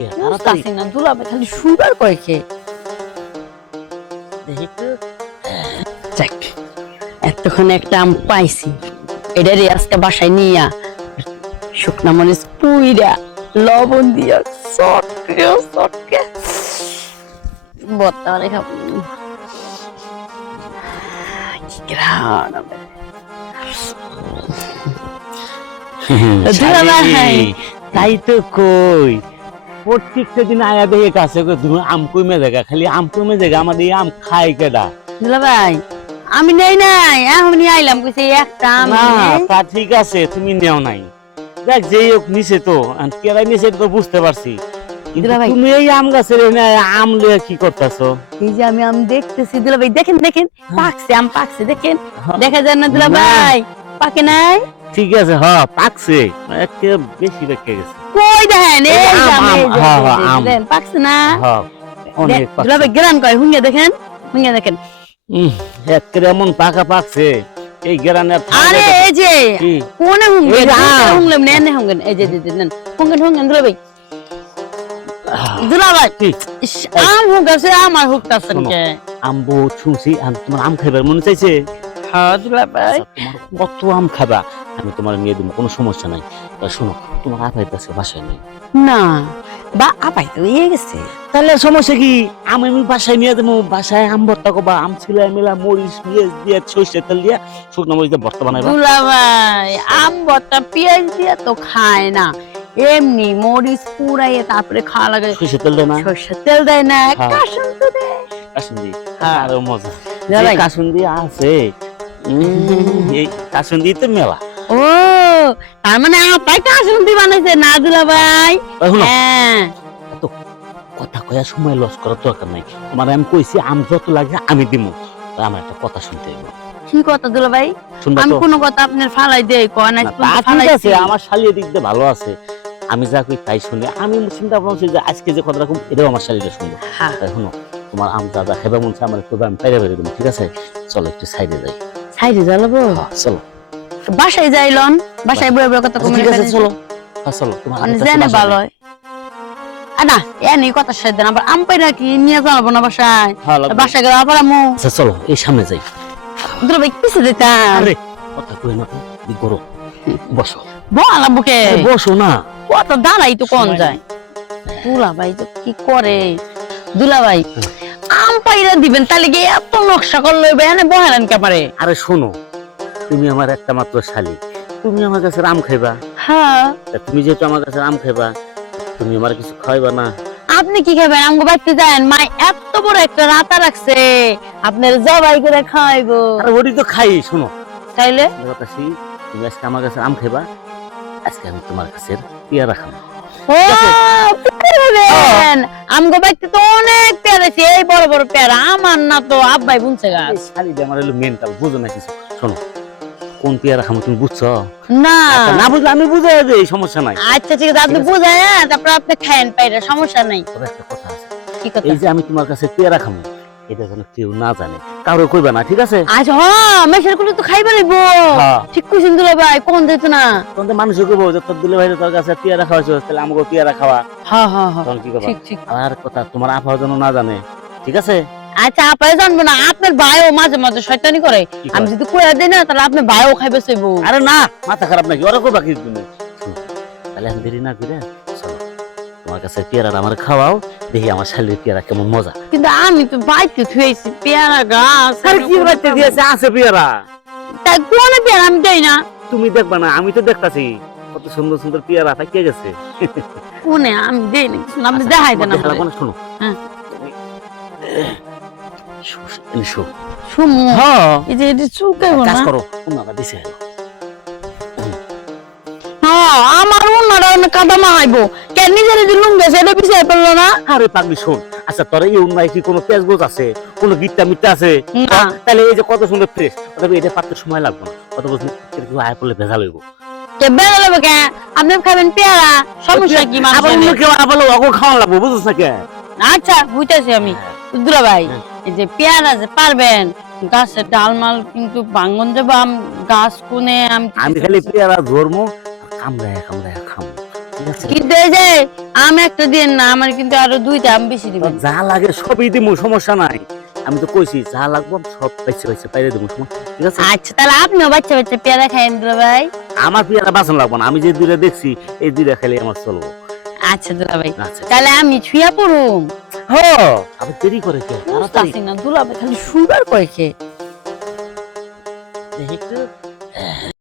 তাড়াতাড়ি না দুলাভাই খালি সুগার কয় খেয়ে দেখি তো যাক এতক্ষণ একটা আম পাইছি এটারে আজকে বাসায় নিয়া শুকনা মরিচ পুইরা লবণ দিয়া চটকে বর্তা রেখা কি ঘ্রাণ হবে। দুলাভাই তাই তো কই প্রত্যেকটা দিন আয়া দেখে কাছে তুমি আম কমে জায়গা খালি আম কমে জায়গা আমাদের এই আম খাই কেডা দুলাভাই আমি নেই নাই এখনই আইলাম কইছে একটা আম না নেই। তা ঠিক আছে তুমি নেও নাই দেখ যেই হোক নিচে তো কেরাই নিচে তো বুঝতে পারছি কিন্তু দুলাভাই তুমি এই আম গাছের এনে আম লয়ে কি করতেছো? এই যে আমি আম দেখতেছি দুলাভাই দেখেন পাকছে আম পাকছে দেখেন দেখা যায় না দুলাভাই পাকে নাই ঠিক আছে হ্যাঁ পাকছে একে বেশি পেকে গেছে কই দেখেন এই যে আম, আম, এই যে, হ্যাঁ, এই যে, আম। দেখেন, পাকছে না হ্যাঁ অনেক পাকছে। দুলাভাই গ্রান কয় হুঙ্গে দেখেন একে এমন পাকা পাকছে এই গ্রানে আরে এই যে কি? কোনে হুঙ্গে এই যে আম। হুঙ্গলাম নেন হুঙ্গেন এই যে নেন হুঙ্গেন দুলাভাই কি? ইস, আম হুঙ্গাছে আমার হুকতাছেন শোনো। কে আম বহুত শুনছি আর তোমার আম খাইবার মনে চাইছে হ্যাঁ দুলাভাই আচ্ছা, তোমার কত আম খাবা আমি তোমার নিয়ে দেবো কোনো সমস্যা নাই তা শোনো তোমার আপাই কাছে বাসায় নেই না বা আপাই তো ইয়ে গেছে তাহলে সমস্যা কি আমি বাসায় নিয়ে দেবো বাসায় আম ভর্তা করবা আম ছিলা মিলা মরিচ পেঁয়াজ দিয়ে সর্ষের তেল দিয়ে শুকনো মরিচ দিয়ে ভর্তা বানাইবা দুলাভাই আম ভর্তা পেঁয়াজ দিয়ে তো খায় না এমনি মরিচ পুরাইয়ে তারপরে খাওয়া লাগে সর্ষের তেল দেয় না সর্ষের তেল দেয় না হ্যাঁ। কাসুন তো দেয় কাসুন্দি হ্যাঁ। আরো মজা দুলাভাই, কাসুন্দি আছে এই কাসুন্দি তো মেলা ও তার মানে আপাই কাসুন দি বানাইছে না দুলাভাই ওই শোনো, হ্যাঁ এত কথা কয়া সময় লস করার দরকার নাই তোমার আমি কইছি আম যত লাগে আমি দিমু তা আমার একটা কথা শুনতে হইব কি কথা দুলাভাই শুনবা আমি তো কোনো কথা আপনার ফালাই দেই কয় না না, তা ঠিক আছে আমার শালির দিক দিয়ে ভালো আছে আমি যা কই তাই শুনি আমি চিন্তা ভাবনা যে আজকে যে কথাটা কম এটাও আমার শালিটা শুনবো হ্যাঁ তাই শোনো তোমার আম যা যা খেবা মন চায় আমার একটু আমি পাইরে বেরিয়ে দেবো ঠিক আছে চলো একটু সাইডে যাই সাইডে জ্বালাবো হ্যাঁ, চলো বাসায় যাইলন বাসায় বয়ে বয়ে কথা আচ্ছা, কমে ঠিক আছে চলো হ্যাঁ, চলো তোমার মানে আরেকটা জেনে বাসায় ভালো হয় না এনে কথা সাইড দেন আবার আম পাইরা কি নিয়ে যাবো না বাসায় হ্যাঁ, লাগবে। বাসায় গেলে আবার আমু আচ্ছা চলো এই সামনে যাই দুলাভাই পিছে দিতাম আরে কথা কই না তো দি করো বসো বল বুকে আরে বসো না কত দাঁড়াই তো কোন সময় যায় দুলাভাই তো কি করে দুলাভাই আম পাইরা দিবেন তাহলে কি এত নকশা করলো এনে বহালেন কেপারে আরে শোনো তুমি আমার একটা মাত্র শালি তুমি আমার কাছে আম খাইবা হ্যাঁ তা তুমি যেহেতু আমার কাছে আম খাইবা তুমি আমার কিছু খাইবা না আপনি কি খাবেন আমগো বাড়তে যান মা এত বড় একটা রাতা রাখছে আপনার জবাই করে খাওয়াইবো আরে ওটি তো খাই শোনো তাইলে কাছে তুমি আজকে আমার কাছে আম খাইবা আজকে আমি তোমার কাছে পেয়ারা খাবো ও আমগো বাড়তে তো অনেক পেয়ারা আছে এই বড় বড় পেয়ারা আমার না তো আব্বাই বুনছে গাছ শালিটা আমার হলো মেন্টাল বুঝো না কিছু শোনো কোন পেয়ারা খাবো তুমি বুঝছো না আচ্ছা, না বুঝলে আমি বুঝাই দেই সমস্যা নাই আচ্ছা ঠিক আছে আপনি ঠিক আছে। বুঝায় তারপর আপনি খায়েন পাইরা সমস্যা নাই তবে একটা কথা আছে কি কথা এই যে আমি তোমার কাছে পেয়ারা খাবো এটা যেন কেউ না জানে কারো কইবা না ঠিক আছে আচ্ছা হ্যাঁ মেশের গুলো তো খাইবা লাগবো হ্যাঁ। ঠিক কইছেন দুলা ভাই কোন দিত না তখন তো মানুষ কইবো যে তোর দিলে ভাই তোর কাছে পেয়ারা খাওয়াইছো তাহলে আমাকে পেয়ারা খাওয়া হ্যাঁ হ্যাঁ হ্যাঁ তখন কি করবা ঠিক ঠিক আর কথা তোমার আপাও যেন না জানে ঠিক আছে আচ্ছা আপনারা জানবো না আপনার ভাইও মাঝে মাঝে শয়তানি করে কি করে? আমি যদি কইয়া দেই না তাহলে আপনার ভাইও খাইবে সইব আরে না মাথা খারাপ নাকি ওরা কইবা কি তুমি শোনো, তাহলে এখন দেরি না করে চলো তোমার কাছে পেয়ারা আমার খাওয়াও দেখি আমার শালির পেয়ারা কেমন মজা কিন্তু আমি তো বাইতে থুইছি পেয়ারা গাছ আরে কি বাচ্চা দিয়েছে আছে পেয়ারা তাই কোন পেয়ারা আমি দেই না তুমি দেখবা না আমি তো দেখতাছি কত সুন্দর সুন্দর পেয়ারা পাকিয়ে গেছে কোনে আমি দেই না কিছু না, আপনি আচ্ছা, দেখাই তোমার দেন দেখা লাগবে না, শোনো হ্যাঁ শো শুমু হ্যাঁ এই যে এটি চুকে কাজ না করো ওনারা দিছে হ্যাঁ আমার উন্নারা কাদা মাহাইবো কেন নিজের যে লুঙ্গ গেছে এটা পিছিয়ে পড়লো না আরে পাগলি শোন আচ্ছা তোর এই উন্নয় কি কোনো পেঁয়াজ গোজ আছে কোনো গিট্টা মিট্টা আছে না। তাহলে এই যে কত সুন্দর ফ্রেশ তবে এটা পাততে সময় লাগবে না কত বছর কেউ আয় করলে ভেজা লইব কে বেড়া লাগবে কে আপনি খাবেন পেয়ারা সমস্যা কি আবার মানুষের? অন্য কেউ আবার অগো খাওয়া লাগবে বুঝছিস না কে আচ্ছা বুঝতেছি আমি দুলা ভাই এই যে পেয়ারা যে পারবেন গাছের ডালমাল কিন্তু বাঙ্গন যাবো গাছ কোনে আমি খালি পেয়ারা ধর্ম কামড়ায় কামড়ায় খাবো ঠিক আছে কিন্তু এই যে আম একটা দিয়ে না, আমার কিন্তু আরো 2টা আম বেশি দিবেন। যা লাগে সবই দিমু, সমস্যা নাই। আমি তো কইছি যা লাগবো আমি সব পাইছে পাইছে পাইরে দেবো, ঠিক আছে? আচ্ছা তাহলে আপনিও বাচ্চা বাচ্চা পেয়ারা খাইয়েন দুলা ভাই। আমার পেয়ারা বাসন লাগবো না, আমি যে দুইটা দেখছি এই দুইটা খেলে আমার চলবো। আচ্ছা দুলা ভাই, আচ্ছা তাহলে আমি ছুঁয়া পড়ুম। হ, আমি দেরি করে কে তাড়াতাড়ি বুঝতাছি না দুলা ভাই খালি সুগার কয়েছে। দেখি একটু